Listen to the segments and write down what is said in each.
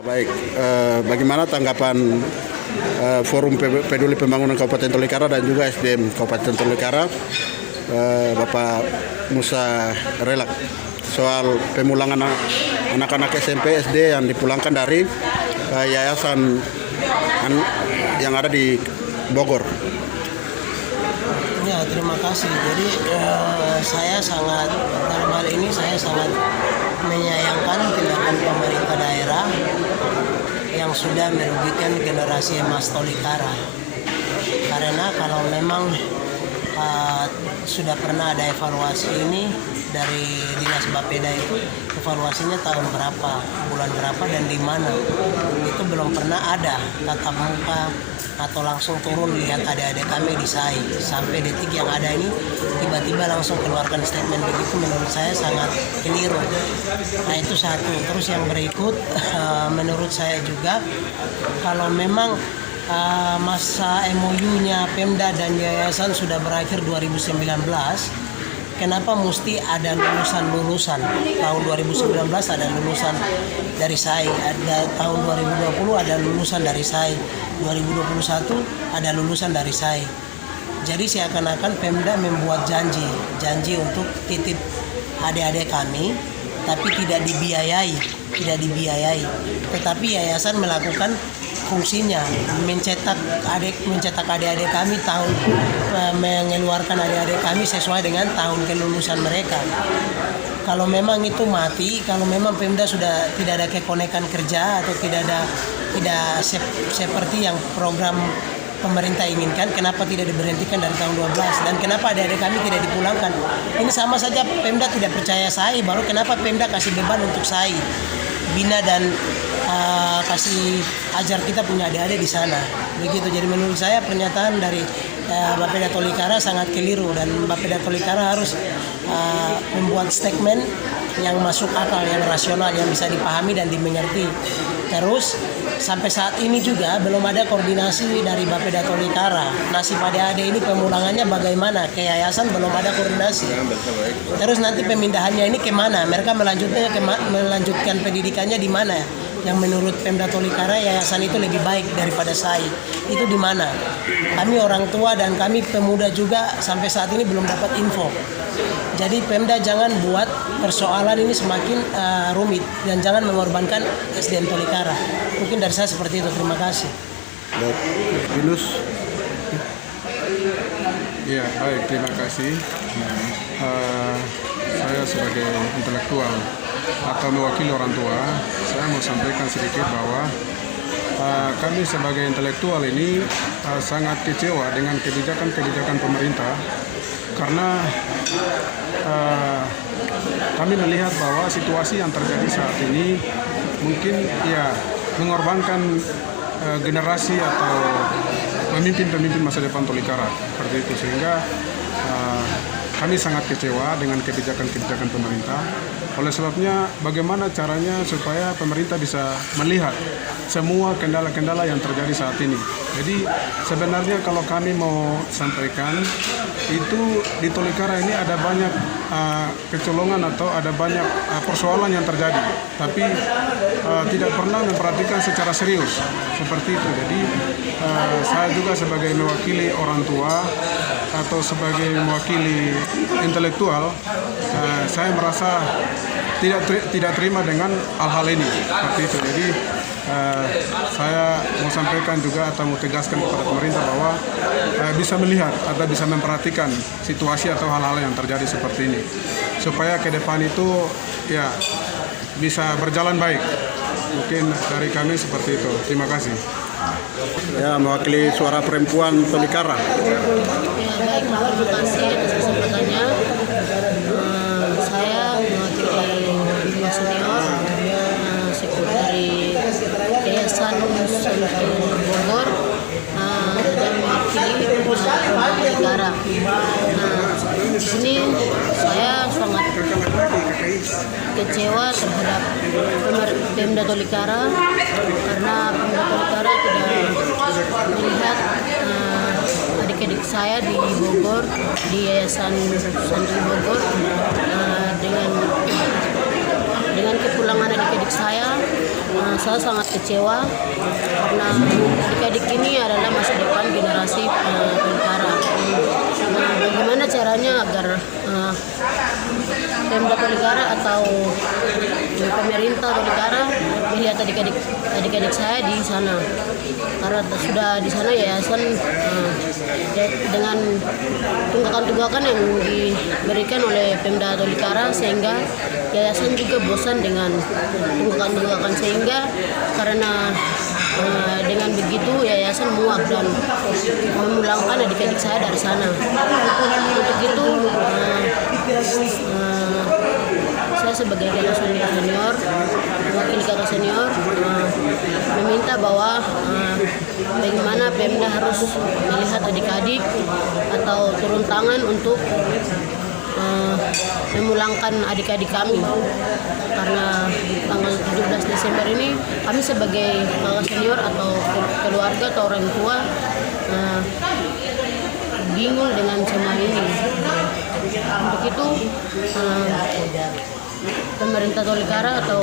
Baik, bagaimana tanggapan Forum Peduli Pembangunan Kabupaten Tolikara dan juga SDM Kabupaten Tolikara, Bapak Musa Relak, soal pemulangan anak-anak SMP SD yang dipulangkan dari yayasan yang ada di Bogor? Ya, terima kasih. Jadi dalam hal ini saya sangat menyayangkan tindakan pemerintah daerah yang sudah merugikan generasi emas Tolikara. Karena kalau memang sudah pernah ada evaluasi ini dari Dinas Bapeda, itu evaluasinya tahun berapa, bulan berapa, dan di mana, itu belum pernah ada tatap muka atau langsung turun lihat adik-adik kami di SAI. Sampai detik yang ada ini tiba-tiba langsung keluarkan statement begitu, menurut saya sangat keliru. Nah, itu satu. Terus yang berikut, menurut saya juga kalau memang masa MOU-nya Pemda dan Yayasan sudah berakhir 2019, kenapa mesti ada lulusan-lulusan? Tahun 2019 ada lulusan dari SAI, ada tahun 2020 ada lulusan dari SAI, 2021 ada lulusan dari SAI. Jadi seakan-akan Pemda membuat janji untuk titip adik-adik kami, tapi tidak dibiayai. Tetapi yayasan melakukan fungsinya, mencetak adik-adik kami mengeluarkan adik-adik kami sesuai dengan tahun kelulusan mereka. Kalau memang itu mati, kalau memang Pemda sudah tidak ada kekonekan kerja atau tidak seperti yang program pemerintah inginkan, kenapa tidak diberhentikan dari tahun 12, dan kenapa adik-adik kami tidak dipulangkan? Ini sama saja Pemda tidak percaya SAI, baru kenapa Pemda kasih beban untuk SAI bina dan kasih ajar kita punya adik-adik di sana. Begitu. Jadi menurut saya pernyataan dari Bapeda Tolikara sangat keliru, dan Bapeda Tolikara harus membuat statement yang masuk akal, yang rasional, yang bisa dipahami dan dimengerti. Terus sampai saat ini juga belum ada koordinasi dari Bapeda Tolikara. Nasib adik-adik ini pemulangannya bagaimana? Ke yayasan belum ada koordinasi. Terus nanti pemindahannya ini kemana? Mereka melanjutkan pendidikannya di mana? Yang menurut Pemda Tolikara yayasan itu lebih baik daripada SAI. Itu di mana? Kami orang tua dan kami pemuda juga sampai saat ini belum dapat info. Jadi Pemda jangan buat persoalan ini semakin rumit dan jangan mengorbankan SDM Tolikara. Mungkin dari saya seperti itu. Terima kasih. Yunus. Ya, baik, terima kasih. Saya sebagai intelektual atau mewakili orang tua, saya mau sampaikan sedikit bahwa kami sebagai intelektual ini sangat kecewa dengan kebijakan pemerintah, karena kami melihat bahwa situasi yang terjadi saat ini mungkin ya mengorbankan generasi atau pemimpin masa depan Tolikara seperti itu, sehingga kami sangat kecewa dengan kebijakan pemerintah. Oleh sebabnya, bagaimana caranya supaya pemerintah bisa melihat semua kendala-kendala yang terjadi saat ini. Jadi sebenarnya kalau kami mau sampaikan, itu di Tolikara ini ada banyak kecolongan atau ada banyak persoalan yang terjadi, tapi tidak pernah memperhatikan secara serius seperti itu. Jadi saya juga sebagai mewakili orang tua atau sebagai mewakili intelektual, saya merasa tidak terima dengan hal-hal ini seperti itu. Jadi saya mau sampaikan juga atau mau tegaskan kepada pemerintah bahwa bisa melihat atau bisa memperhatikan situasi atau hal-hal yang terjadi seperti ini, supaya ke depan itu ya bisa berjalan baik. Mungkin dari kami seperti itu. Terima kasih. Ya, mewakili suara perempuan Tolikara. Ya, baik, terima kasih atas kesempatannya. Saya mewakili Bima Senior, sekretari Yayasan Sultan Bogor, dan mewakili Tolikara. Di sini saya sangat kecewa terhadap Pemda Tolikara, karena Pemda Tolikara tidak melihat adik-adik saya di Bogor, di Yayasan Santri Bogor, dengan kepulangan adik-adik saya saya sangat kecewa karena adik-adik ini adalah masa depan generasi Tolikara. Nah, bagaimana caranya agar Pemda Tolikara atau pemerintah Tolikara melihat adik-adik saya di sana, karena sudah di sana yayasan dengan tunggakan-tunggakan yang diberikan oleh Pemda Tolikara, sehingga yayasan juga bosan dengan tunggakan-tunggakan, sehingga karena dengan begitu yayasan muak dan memulangkan adik-adik saya dari sana. Untuk itu saya sebagai kakak senior, mewakili kakak senior, meminta bahwa bagaimana Pemda harus melihat adik-adik atau turun tangan untuk memulangkan adik-adik kami, karena tanggal 17 Desember ini kami sebagai kakak senior atau keluarga atau orang tua bingung dengan semua ini. Untuk itu pemerintah Tolikara atau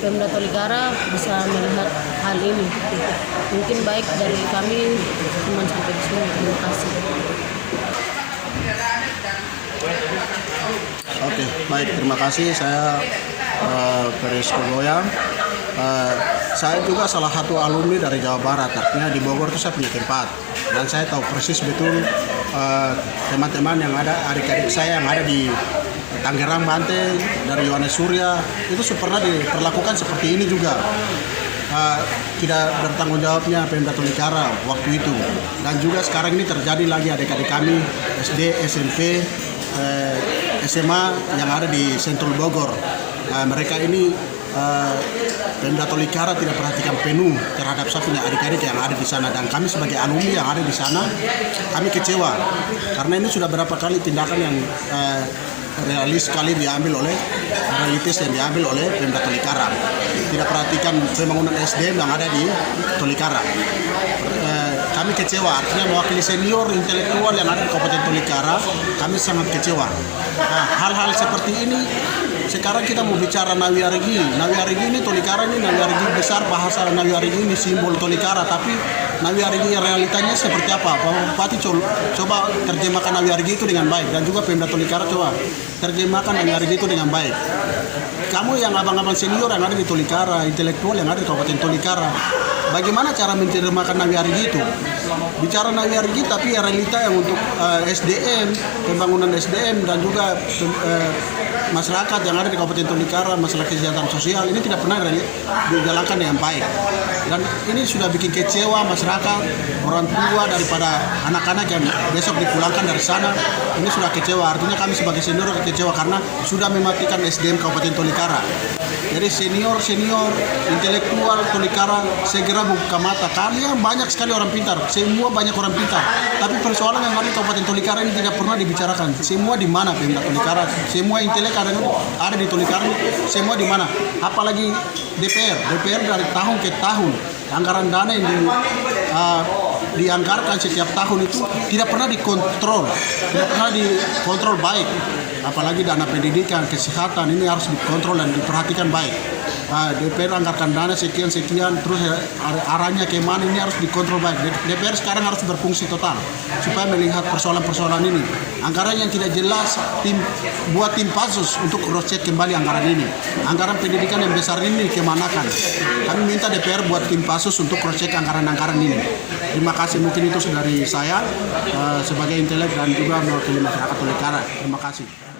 Pemda Tolikara bisa melihat hal ini. Mungkin baik dari kami cuma sampai di sini. Terima kasih. Oke, baik, terima kasih. Saya Feris Kogoya. Saya juga salah satu alumni dari Jawa Barat, artinya di Bogor itu saya punya tempat, dan saya tahu persis betul teman-teman yang ada, adik-adik saya yang ada di Tangerang, Banten, dari Yohanes Surya, itu pernah diperlakukan seperti ini juga. Tidak bertanggung jawabnya Pemda Tolikara waktu itu, dan juga sekarang ini terjadi lagi adik-adik kami SD, SMP, SMA yang ada di Sentul Bogor. Mereka ini Pemda Tolikara tidak perhatikan penuh terhadap saya punya adik-adik yang ada di sana, dan kami sebagai alumni yang ada di sana kami kecewa karena ini sudah berapa kali tindakan yang realis sekali diambil oleh realitis yang diambil oleh Pemda Tolikara, tidak perhatikan pembangunan SDM yang ada di Tolikara. Kami kecewa, artinya mewakili senior intelektual yang ada di Kabupaten Tolikara, kami sangat kecewa. Nah, hal-hal seperti ini sekarang kita mau bicara Nawi Arigi. Nawi Arigi ini Tolikara ini Nawi Arigi besar, bahasa Nawi Arigi ini simbol Tolikara, tapi Nawi Arigi realitanya seperti apa? Bapak Bupati coba terjemahkan Nawi Arigi itu dengan baik, dan juga Pemda Tolikara coba terjemahkan Nawi Arigi itu dengan baik. Kamu yang abang-abang senior yang ada di Tolikara, intelektual yang ada di Kabupaten Tolikara, bagaimana cara menerjemahkan Nawi Arigi itu? Bicara Nawi Arigi tapi ya realita yang untuk SDM, pembangunan SDM, dan juga masyarakat yang ada di Kabupaten Tolikara, masalah kesejahteraan sosial ini tidak pernah dijalankan dengan baik. Dan ini sudah bikin kecewa masyarakat, orang tua daripada anak-anak yang besok dipulangkan dari sana. Ini sudah kecewa, artinya kami sebagai senior kecewa karena sudah mematikan SDM Kabupaten Tolikara. Jadi senior intelektual Tolikara segera buka mata. Kalian banyak sekali orang pintar, semua banyak orang pintar. Tapi persoalan yang ada di Kabupaten Tolikara ini tidak pernah dibicarakan. Semua di mana Pemda Tolikara? Semua intelek ada di Tolikara, semua di mana? Apalagi DPR dari tahun ke tahun anggaran dana yang dianggarkan setiap tahun itu tidak pernah dikontrol baik. Apalagi dana pendidikan, kesehatan ini harus dikontrol dan diperhatikan baik. DPR anggarkan dana sekian, terus arahnya kemana ini harus dikontrol baik. DPR sekarang harus berfungsi total supaya melihat persoalan-persoalan ini. Anggaran yang tidak jelas, buat tim pansus untuk cross check kembali anggaran ini. Anggaran pendidikan yang besar ini kemanakan? Kami minta DPR buat tim pansus untuk cross check anggaran-anggaran ini. Terima kasih, mungkin itu dari saya sebagai intelek dan juga mewakili masyarakat Tolikara. Terima kasih.